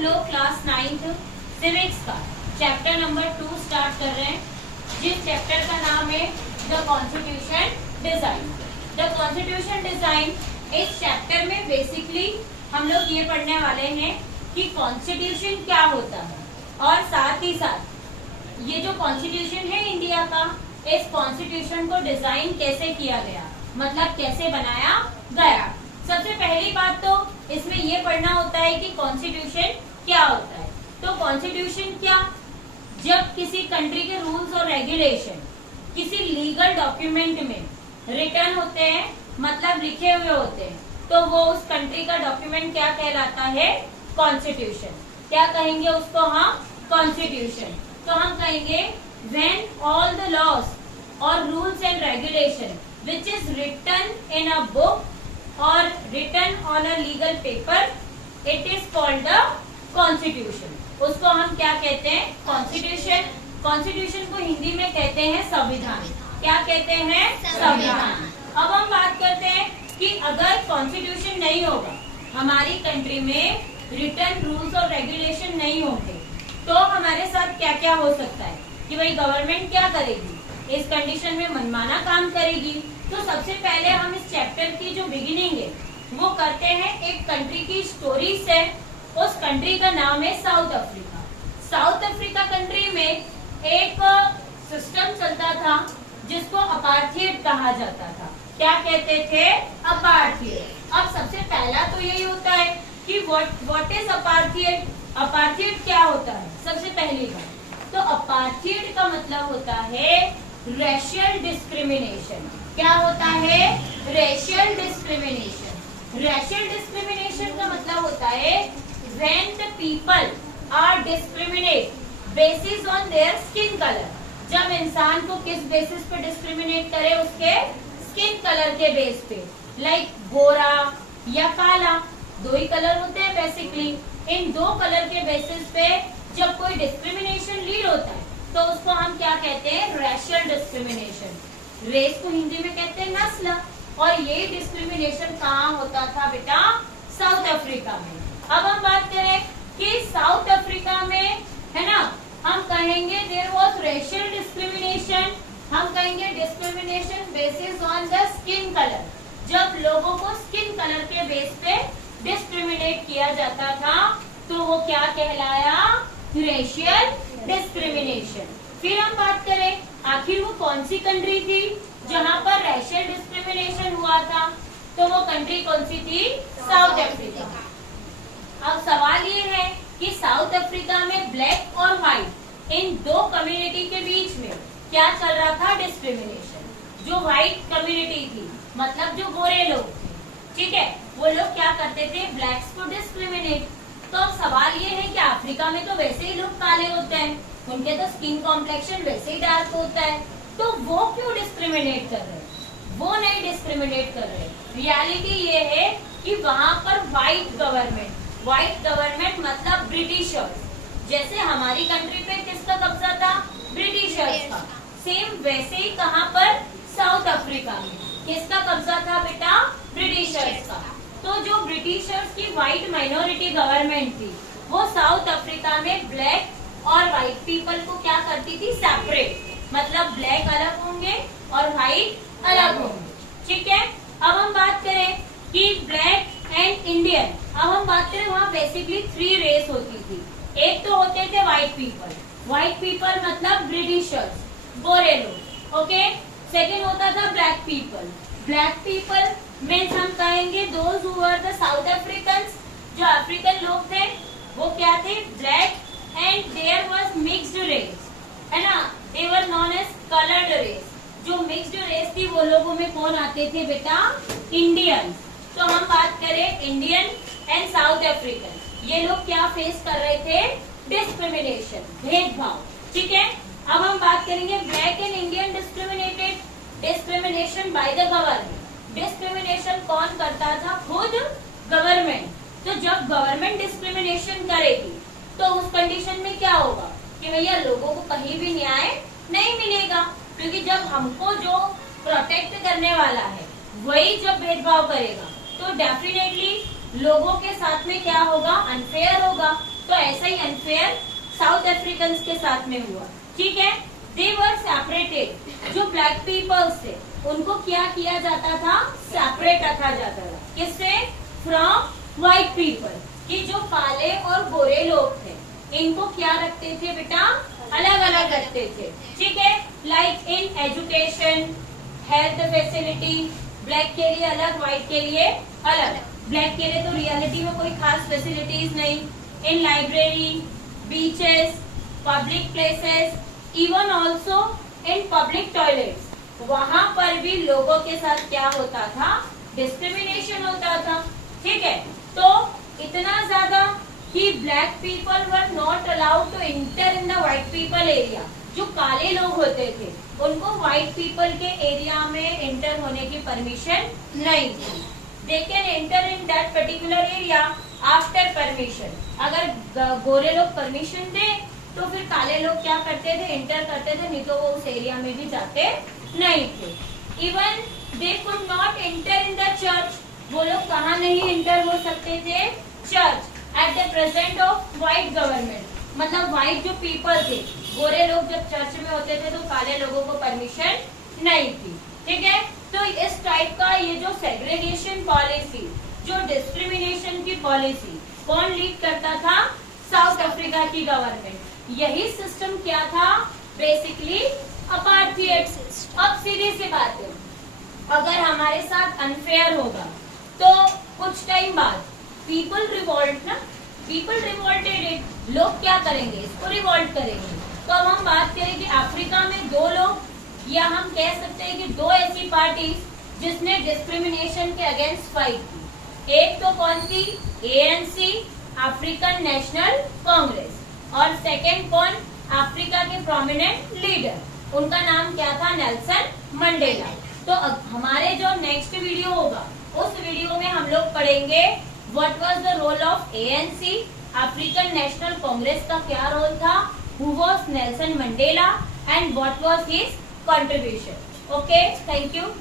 हम लोग class 9th civics का चैप्टर नंबर 2 स्टार्ट कर रहे हैं, जिस चैप्टर का नाम है the constitution design. The constitution design इस चैप्टर में बेसिकली हम लोग ये पढ़ने वाले हैं कि कॉन्स्टिट्यूशन क्या होता है और साथ ही साथ ये जो कॉन्स्टिट्यूशन है इंडिया का, इस कॉन्स्टिट्यूशन को डिजाइन कैसे किया गया, मतलब कैसे बनाया गया। सबसे पहली बात तो इसमें ये पढ़ना होता है कि कॉन्स्टिट्यूशन क्या होता है। तो कॉन्स्टिट्यूशन क्या, जब किसी कंट्री के रूल्स और रेगुलेशन किसी लीगल डॉक्यूमेंट में रिटर्न होते हैं, मतलब लिखे हुए होते हैं, तो वो उस कंट्री का डॉक्यूमेंट क्या कहलाता है, कॉन्स्टिट्यूशन। क्या कहेंगे उसको हम, कॉन्स्टिट्यूशन। तो हम कहेंगे व्हेन ऑल द लॉज और rules and regulation which is written in a book और written on a legal paper, it is called the constitution. उसको हम क्या कहते हैं, कॉन्स्टिट्यूशन। कॉन्स्टिट्यूशन को हिंदी में कहते हैं संविधान। क्या कहते हैं, संविधान। अब हम बात करते हैं कि अगर कॉन्स्टिट्यूशन नहीं होगा, हमारी कंट्री में रिटन रूल्स और रेगुलेशन नहीं होंगे, तो हमारे साथ क्या क्या हो सकता है कि भाई गवर्नमेंट क्या करेगी, इस कंडीशन में मनमाना काम करेगी। तो सबसे पहले हम इस चैप्टर की जो बिगिनिंग है वो करते हैं एक कंट्री की स्टोरी से। उस कंट्री का नाम है south Africa. South Africa country में एक सिस्टम चलता था जिसको अपार्थाइड कहा जाता था। क्या कहते थे, अपार्थाइड। अब सबसे पहला तो यही होता है कि व्हाट इज अपार्थाइड। अपार्थाइड क्या होता है, सबसे पहली बात तो अपार्थाइड का मतलब होता है रेशियल डिस्क्रिमिनेशन। क्या होता है, रेशियल डिस्क्रिमिनेशन। रेशियल डिस्क्रिमिनेशन का मतलब होता है when the people are discriminate basis on their skin colour. जब इंसान को किस बेसिस पे डिस्क्रिमिनेट करे, उसके स्किन कलर के बेस पे, लाइक गोरा या काला, दो ही कलर होते हैं बेसिकली। इन दो कलर के बेसिस पे जब कोई डिस्क्रिमिनेशन लीड होता है तो उसको हम क्या कहते हैं, रेशियल डिस्क्रिमिनेशन। रेस को हिंदी में कहते हैं नस्ल। और ये डिस्क्रिमिनेशन कहाँ होता था बेटा, साउथ अफ्रीका में। अब हम बात करें कि साउथ अफ्रीका में है ना, हम कहेंगे देयर वाज रेशियल डिस्क्रिमिनेशन। हम कहेंगे discrimination basis on the skin colour. जब लोगों को स्किन कलर के बेस पे डिस्क्रिमिनेट किया जाता था तो वो क्या कहलाया, रेशियल डिस्क्रिमिनेशन। फिर हम बात करें आखिर वो कौन सी कंट्री थी जहां पर रेशियल डिस्क्रिमिनेशन हुआ था, तो वो कंट्री कौन सी थी, साउथ अफ्रीका। अब सवाल ये है कि साउथ अफ्रीका में ब्लैक और व्हाइट इन दो कम्युनिटी के बीच में क्या चल रहा था, डिस्क्रिमिनेशन। जो व्हाइट कम्युनिटी थी, मतलब जो गोरे लोग थे, ठीक है, वो लोग क्या करते थे, ब्लैक्स को डिस्क्रिमिनेट। तो अब सवाल ये है कि अफ्रीका में तो वैसे ही लोग काले होते हैं, उनके तो स्किन कॉम्प्लेक्शन वैसे ही डार्क होता है, तो वो क्यों डिस्क्रिमिनेट कर रहे हैं, वो नहीं डिस्क्रिमिनेट कर रहे। रियलिटी ये है कि वहां पर व्हाइट गवर्नमेंट मतलब ब्रिटिशर्स, जैसे हमारी कंट्री पे किसका कब्जा था, ब्रिटिशर्स का, सेम वैसे ही कहाँ पर, साउथ अफ्रीका में किसका कब्जा था बेटा, ब्रिटिशर्स का। तो जो ब्रिटिशर्स की व्हाइट माइनॉरिटी गवर्नमेंट थी, वो साउथ अफ्रीका में ब्लैक और व्हाइट पीपल को क्या करती थी, सेपरेट, मतलब ब्लैक अलग होंगे और व्हाइट अलग होंगे, ठीक है। अब हम बात करें कि ब्लैक एंड इंडियन, अब हम बात करें वहाँ बेसिकली 3 रेस होती थी। एक तो होते थे व्हाइट पीपल मतलब ब्रिटिशर्स, गोरे लोग, ओके। सेकेंड होता था ब्लैक पीपल मीन्स हम कहेंगे those who were the South Africans, जो अफ्रीकन लोग थे वो क्या थे, black, and there was mixed race, है ना, they were known as coloured race. जो मिक्स्ड रेस थी वो लोगों में कौन आते थे बेटा, इंडियन। तो हम बात करें इंडियन एंड साउथ अफ्रीकन, ये लोग क्या फेस कर रहे थे, डिस्क्रिमिनेशन, भेदभाव, ठीक है। अब हम बात करेंगे black and Indian discrimination by the government. Discrimination कौन करता था, खुद गवर्नमेंट। तो जब गवर्नमेंट डिस्क्रिमिनेशन करेगी तो उस कंडीशन में क्या होगा कि भैया लोगों को कहीं भी न्याय नहीं मिलेगा, क्योंकि जब हमको जो प्रोटेक्ट करने वाला है वही जब भेदभाव करेगा तो डेफिनेटली लोगों के साथ में क्या होगा, अनफेयर होगा। तो ऐसा ही अनफेयर साउथ अफ्रीकन के साथ में हुआ, ठीक है। दे वर सेपरेटेड, जो ब्लैक पीपल्स थे उनको क्या किया जाता था, सेपरेट रखा जाता था, किससे, फ्रॉम व्हाइट पीपल, कि जो काले और गोरे लोग थे इनको क्या रखते थे बेटा, अलग अलग रखते थे, ठीक है। Like in education, health facility, black के लिए अलग, व्हाइट के लिए अलग। ब्लैक के लिए तो रियलिटी में कोई खास फैसिलिटीज नहीं। इन library, beaches, public places, even also in public toilets, वहां पर भी लोगों के साथ क्या होता था, डिस्क्रिमिनेशन होता था, ठीक है। तो इतना ज्यादा कि black people were not allowed to enter in the white people area, जो काले लोग होते थे उनको व्हाइट पीपल के एरिया में एंटर होने की परमिशन नहीं थी। They can enter in that particular area after permission, अगर गोरे लोग परमिशन दे तो फिर काले लोग क्या करते थे, एंटर करते थे, नहीं तो वो उस एरिया में भी जाते नहीं थे। Even they could not enter in the church, वो लोग कहाँ नहीं एंटर हो सकते थे, church, at the present of white government, मतलब व्हाइट जो पीपल थे, गोरे लोग जब चर्च में होते थे तो काले लोगों को परमिशन नहीं थी, ठीक है। तो इस टाइप का ये जो सेग्रीगेशन पॉलिसी, जो डिस्क्रिमिनेशन की पॉलिसी कौन लीड करता था, साउथ अफ्रीका की गवर्नमेंट। यही सिस्टम क्या था, बेसिकली अपार्थाइड। अब सीधी सी बात है, अगर हमारे साथ अनफेयर होगा तो कुछ टाइम बाद पीपल रिवोल्ट ना, पीपल रिवोल्टेड इट, लोग क्या करेंगे, इसको रिवोल्ट करेंगे। तो अब हम बात करें कि अफ्रीका में दो लोग, या हम कह सकते हैं कि दो ऐसी पार्टी जिसने डिस्क्रिमिनेशन के अगेंस्ट फाइट की। एक तो कौन थी, ANC, अफ्रीकन नेशनल कांग्रेस, और सेकेंड कौन, अफ्रीका के प्रोमिनेंट लीडर, उनका नाम क्या था, नेल्सन मंडेला। तो अब हमारे जो नेक्स्ट वीडियो होगा उस वीडियो में हम लोग पढ़ेंगे what was the role of ANC, African National Congress का क्या रोल था, who was Nelson Mandela and what was his contribution. Okay, thank you.